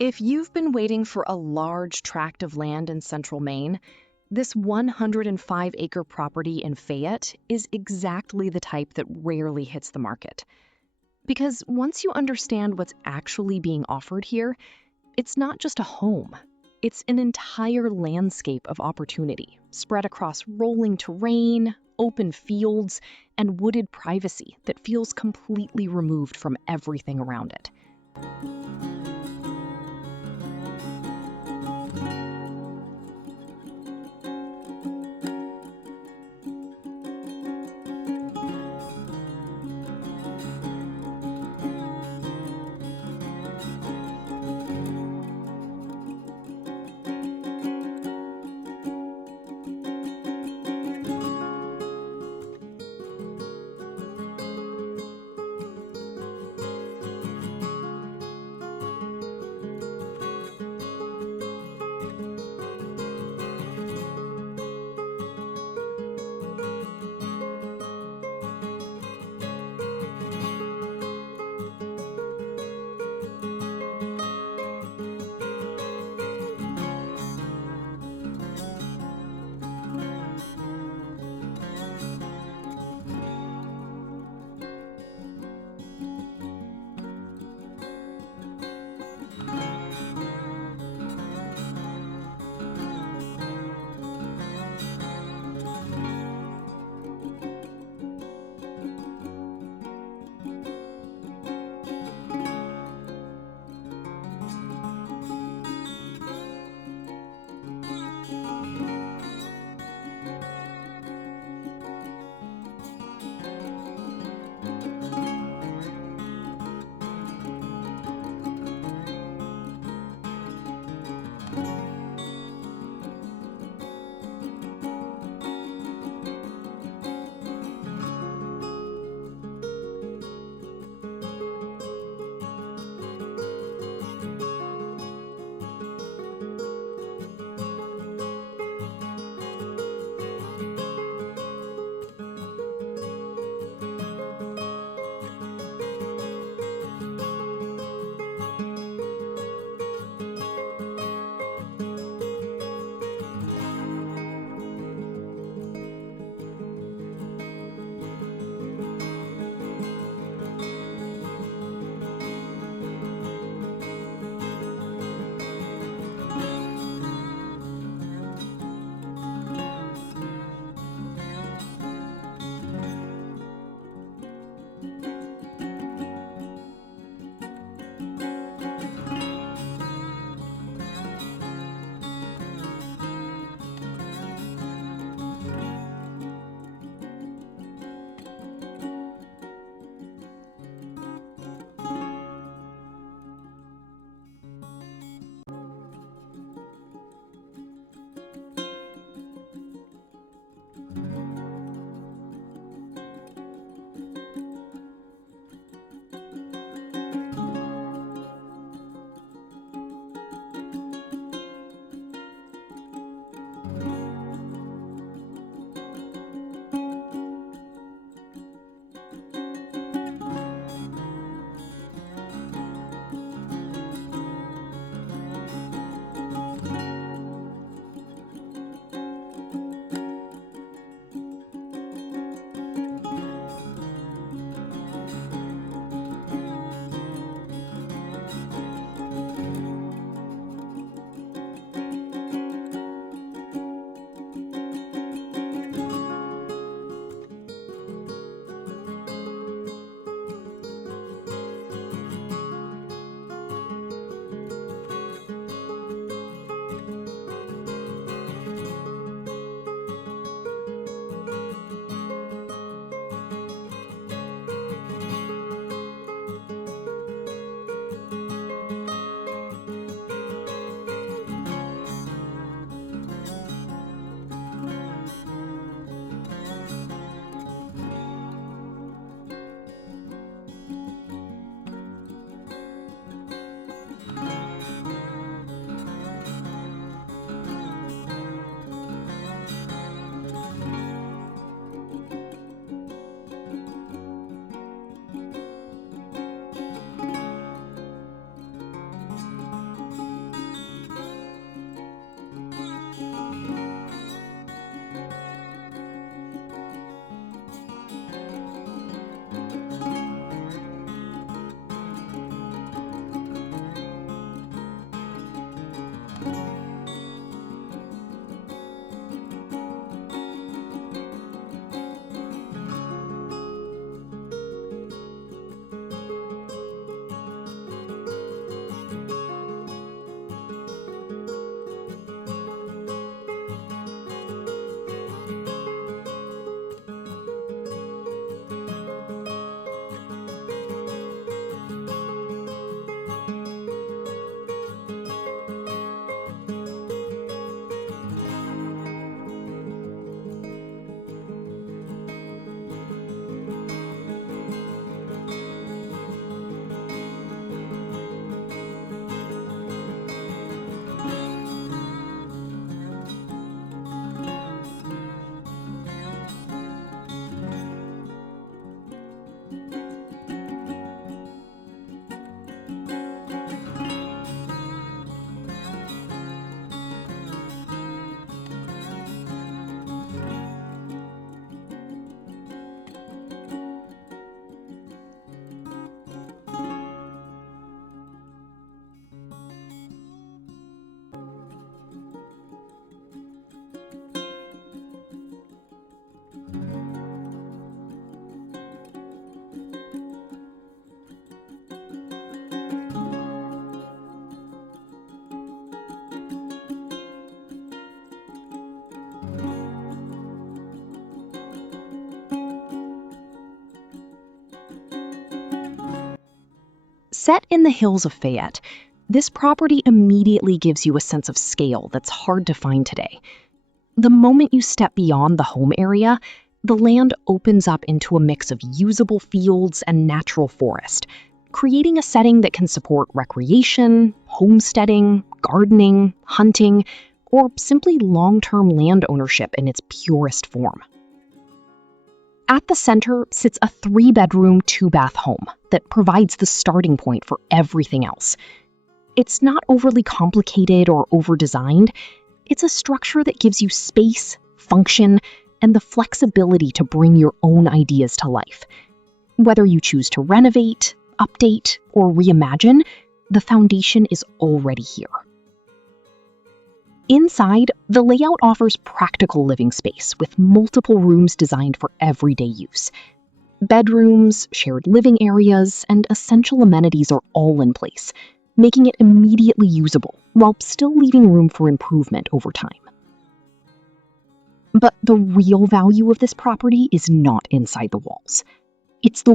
If you've been waiting for a large tract of land in central Maine, this 105-acre property in Fayette is exactly the type that rarely hits the market. Because once you understand what's actually being offered here, it's not just a home. It's an entire landscape of opportunity, spread across rolling terrain, open fields, and wooded privacy that feels completely removed from everything around it. Set in the hills of Fayette, this property immediately gives you a sense of scale that's hard to find today. The moment you step beyond the home area, the land opens up into a mix of usable fields and natural forest, creating a setting that can support recreation, homesteading, gardening, hunting, or simply long-term land ownership in its purest form. At the center sits a 3-bedroom, 2-bath home that provides the starting point for everything else. It's not overly complicated or over-designed. It's a structure that gives you space, function, and the flexibility to bring your own ideas to life. Whether you choose to renovate, update, or reimagine, the foundation is already here. Inside, the layout offers practical living space with multiple rooms designed for everyday use. Bedrooms, shared living areas, and essential amenities are all in place, making it immediately usable while still leaving room for improvement over time. But the real value of this property is not inside the walls. It's the